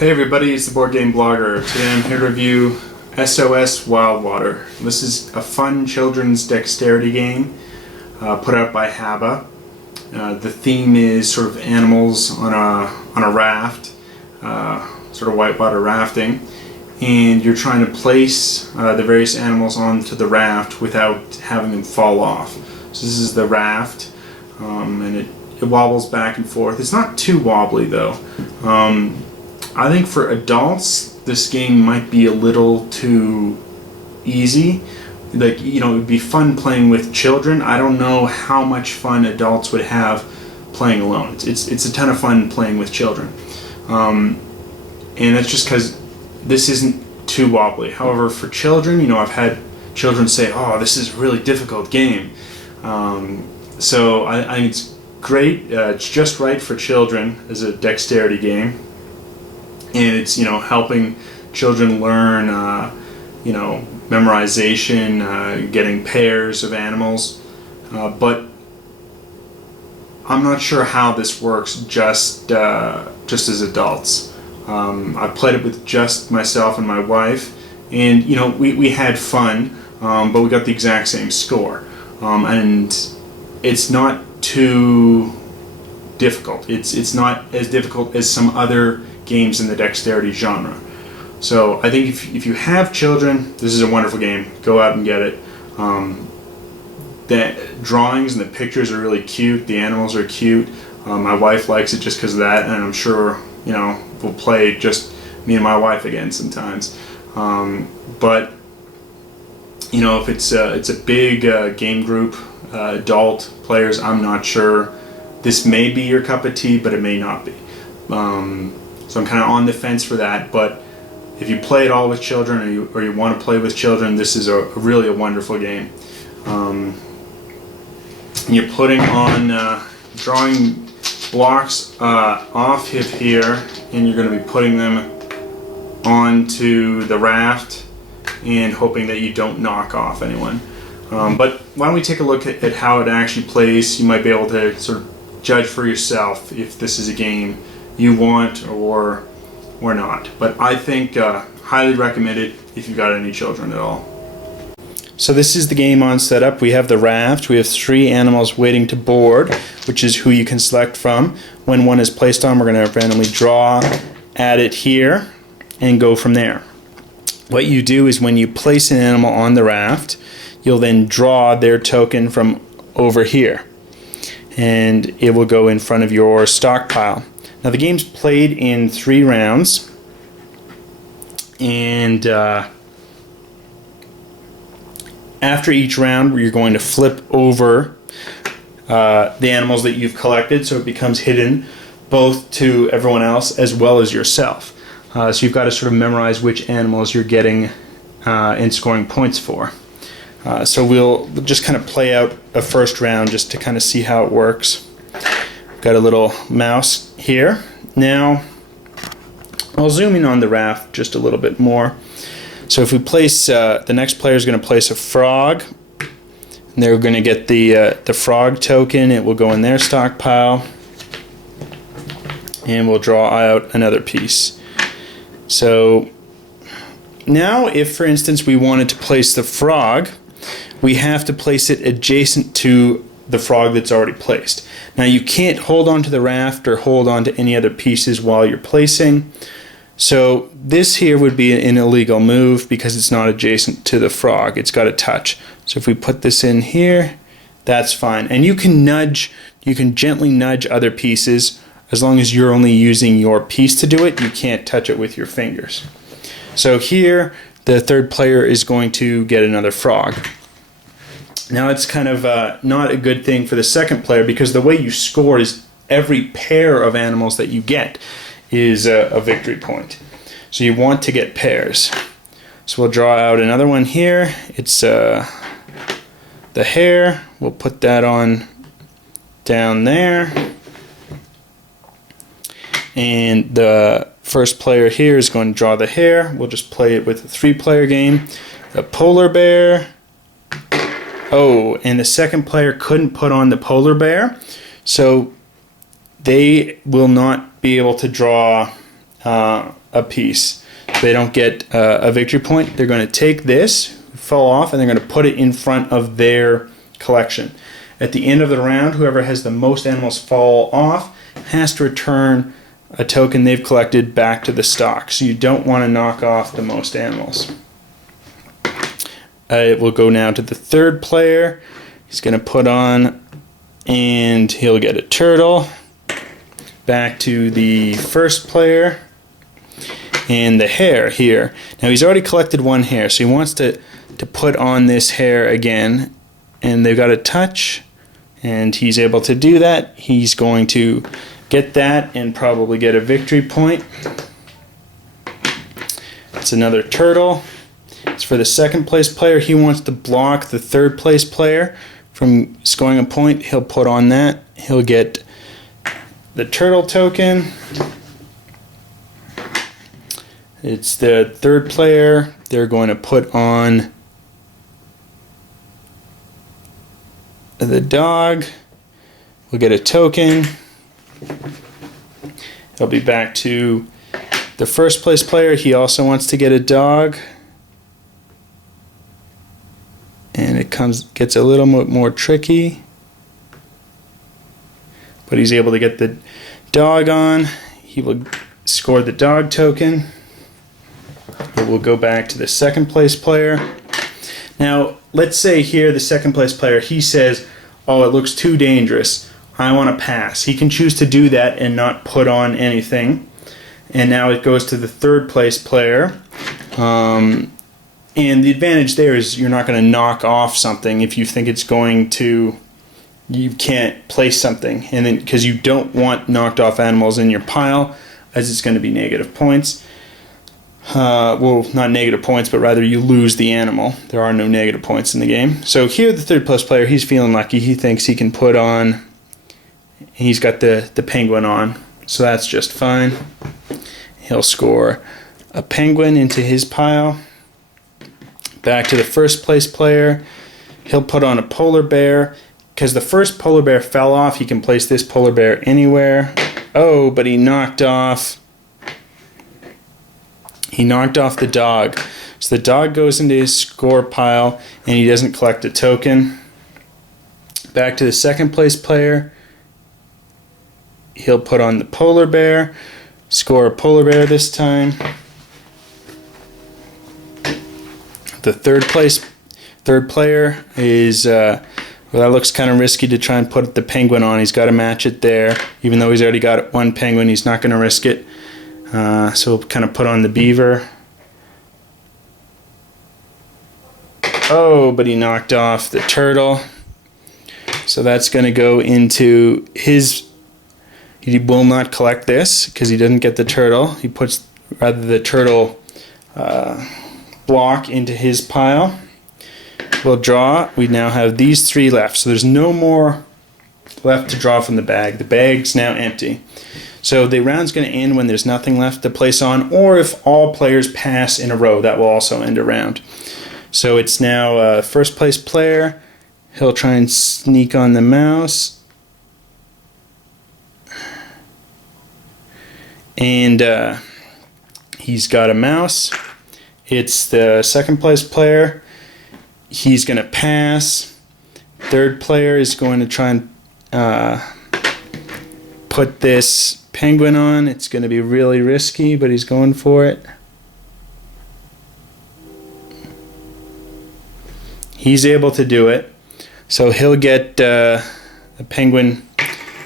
Hey everybody, it's the Board Game Blogger. Today I'm here to review SOS Wildwater. This is a fun children's dexterity game put out by HABA. The theme is sort of animals on a raft, sort of whitewater rafting, and you're trying to place the various animals onto the raft without having them fall off. So this is the raft, and it wobbles back and forth. It's not too wobbly though. I think for adults, this game might be a little too easy. Like, you know, it would be fun playing with children. I don't know how much fun adults would have playing alone. It's a ton of fun playing with children. And that's just because this isn't too wobbly. However, for children, you know, I've had children say, oh, this is a really difficult game. So I think it's great. It's just right for children as a dexterity game. And it's, you know, helping children learn, you know, memorization, getting pairs of animals. But I'm not sure how this works just as adults. I've played it with just myself and my wife, and you know, we had fun, but we got the exact same score. And it's not too difficult. It's not as difficult as some other games in the dexterity genre. So I think if you have children, this is a wonderful game. Go out and get it. The drawings and the pictures are really cute. The animals are cute. My wife likes it just because of that, and I'm sure, you know, we'll play just me and my wife again sometimes. But you know, if it's a big game group, adult players, I'm not sure. This may be your cup of tea, but it may not be. So I'm kind of on the fence for that, but if you play it all with children, or you want to play with children, this is really a wonderful game. You're putting on drawing blocks off of here, and you're going to be putting them onto the raft and hoping that you don't knock off anyone. But why don't we take a look at how it actually plays. You might be able to sort of judge for yourself if this is a game you want or not. But I think highly recommend it if you've got any children at all. So this is the game on setup. We have the raft. We have 3 animals waiting to board, which is who you can select from. When one is placed on, we're going to randomly draw at it here and go from there. What you do is when you place an animal on the raft, you'll then draw their token from over here, and it will go in front of your stockpile. Now the game's played in 3 rounds, and after each round you're going to flip over the animals that you've collected, so it becomes hidden both to everyone else as well as yourself. So you've got to sort of memorize which animals you're getting and scoring points for. So we'll just kind of play out a first round just to kind of see how it works. Got a little mouse here. Now I'll zoom in on the raft just a little bit more. So if we place, the next player is going to place a frog, and they're going to get the frog token. It will go in their stockpile, and we'll draw out another piece. So now if, for instance, we wanted to place the frog, we have to place it adjacent to the frog that's already placed. Now you can't hold on to the raft or hold on to any other pieces while you're placing. So this here would be an illegal move because it's not adjacent to the frog. It's got to touch. So if we put this in here, that's fine. And you can gently nudge other pieces as long as you're only using your piece to do it. You can't touch it with your fingers. So here, the third player is going to get another frog. Now it's kind of not a good thing for the second player, because the way you score is every pair of animals that you get is a victory point. So you want to get pairs. So we'll draw out another one here. It's the hare. We'll put that on down there. And the first player here is going to draw the hare. We'll just play it with a 3-player game. The polar bear. Oh, and the second player couldn't put on the polar bear, so they will not be able to draw apiece. They don't get a victory point. They're going to take this, fall off, and they're going to put it in front of their collection. At the end of the round, whoever has the most animals fall off has to return a token they've collected back to the stock. So you don't want to knock off the most animals. It will go now to the third player. He's going to put on, and he'll get a turtle. Back to the first player. And the hare here. Now he's already collected one hare, so he wants to put on this hare again. And they've got a touch, and he's able to do that. He's going to get that and probably get a victory point. It's another turtle. It's for the second place player. He wants to block the third place player from scoring a point. He'll put on that. He'll get the turtle token. It's the third player. They're going to put on the dog. We'll get a token. It'll be back to the first place player. He also wants to get a dog. And it gets a little more tricky. But he's able to get the dog on. He will score the dog token. It will go back to the second place player. Now, let's say here the second place player, he says, oh, it looks too dangerous. I want to pass. He can choose to do that and not put on anything. And now it goes to the third place player. And the advantage there is you're not going to knock off something if you think it's going to, you can't place something. And then, because you don't want knocked off animals in your pile, as it's going to be negative points. Well, not negative points, but rather you lose the animal. There are no negative points in the game. So here the third place player, he's feeling lucky. He thinks he can put on, he's got the penguin on, so that's just fine. He'll score a penguin into his pile. Back to the first place player. He'll put on a polar bear. Because the first polar bear fell off, he can place this polar bear anywhere. Oh, but he knocked off the dog. So the dog goes into his score pile, and he doesn't collect a token. Back to the second place player. He'll put on the polar bear, score a polar bear this time. The third player is, well, that looks kind of risky to try and put the penguin on. He's got to match it there. Even though he's already got one penguin, he's not going to risk it. So we'll kind of put on the beaver. Oh, but he knocked off the turtle. So that's going to go into his, he will not collect this because he didn't get the turtle. He puts rather the turtle block into his pile. We'll draw. We now have these three left. So there's no more left to draw from the bag. The bag's now empty. So the round's going to end when there's nothing left to place on, or if all players pass in a row, that will also end a round. So it's now first place player. He'll try and sneak on the mouse. And he's got a mouse. It's the second place player. He's going to pass. Third player is going to try and put this penguin on. It's going to be really risky, but he's going for it. He's able to do it. So he'll get a penguin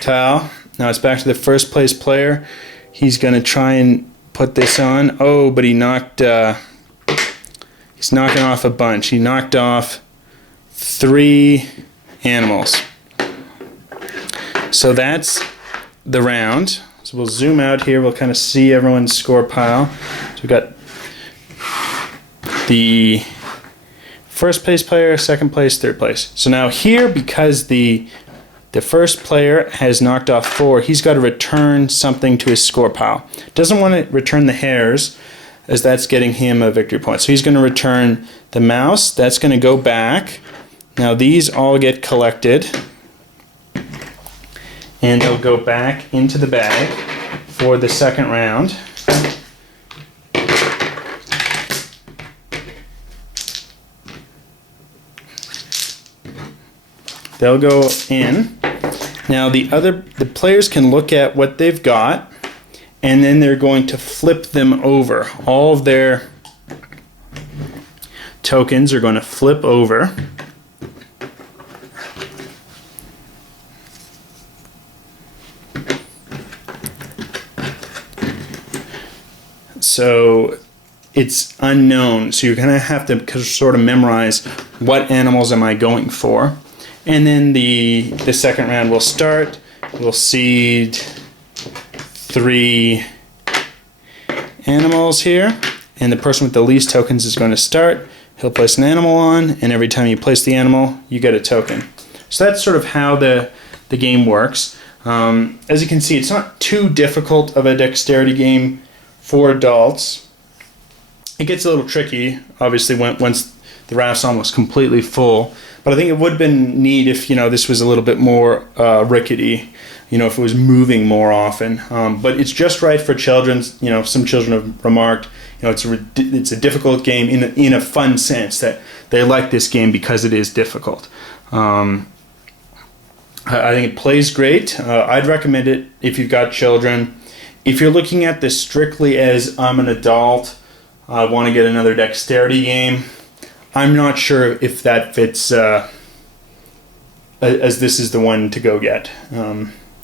tile. Now it's back to the first place player. He's going to try and put this on. Oh, but he knocked... he's knocking off a bunch. He knocked off 3 animals. So that's the round. So we'll zoom out here. We'll kind of see everyone's score pile. So we've got the first place player, second place, third place. So now here, because the first player has knocked off 4, he's got to return something to his score pile. Doesn't want to return the hares, as that's getting him a victory point. So he's going to return the mouse. That's going to go back. Now these all get collected, and they'll go back into the bag for the second round. They'll go in. Now the players can look at what they've got, and then they're going to flip them over. All of their tokens are going to flip over. So it's unknown, so you're going to have to sort of memorize what animals am I going for. And then the second round will start. We'll seed 3 animals here, and the person with the least tokens is going to start. He'll place an animal on, and every time you place the animal, you get a token. So that's sort of how the game works. As you can see, it's not too difficult of a dexterity game for adults. It gets a little tricky, obviously, once the raft's almost completely full. But I think it would have been neat if, this was a little bit more rickety, if it was moving more often. But it's just right for children. Some children have remarked, it's a difficult game in a fun sense, that they like this game because it is difficult. I think it plays great. I'd recommend it if you've got children. If you're looking at this strictly as I'm an adult, I want to get another dexterity game, I'm not sure if that fits as this is the one to go get.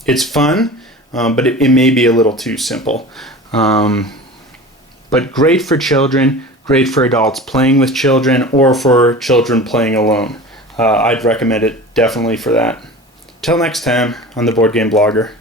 It's fun, but it may be a little too simple. But great for children, great for adults playing with children, or for children playing alone. I'd recommend it definitely for that. Till next time on the Board Game Blogger.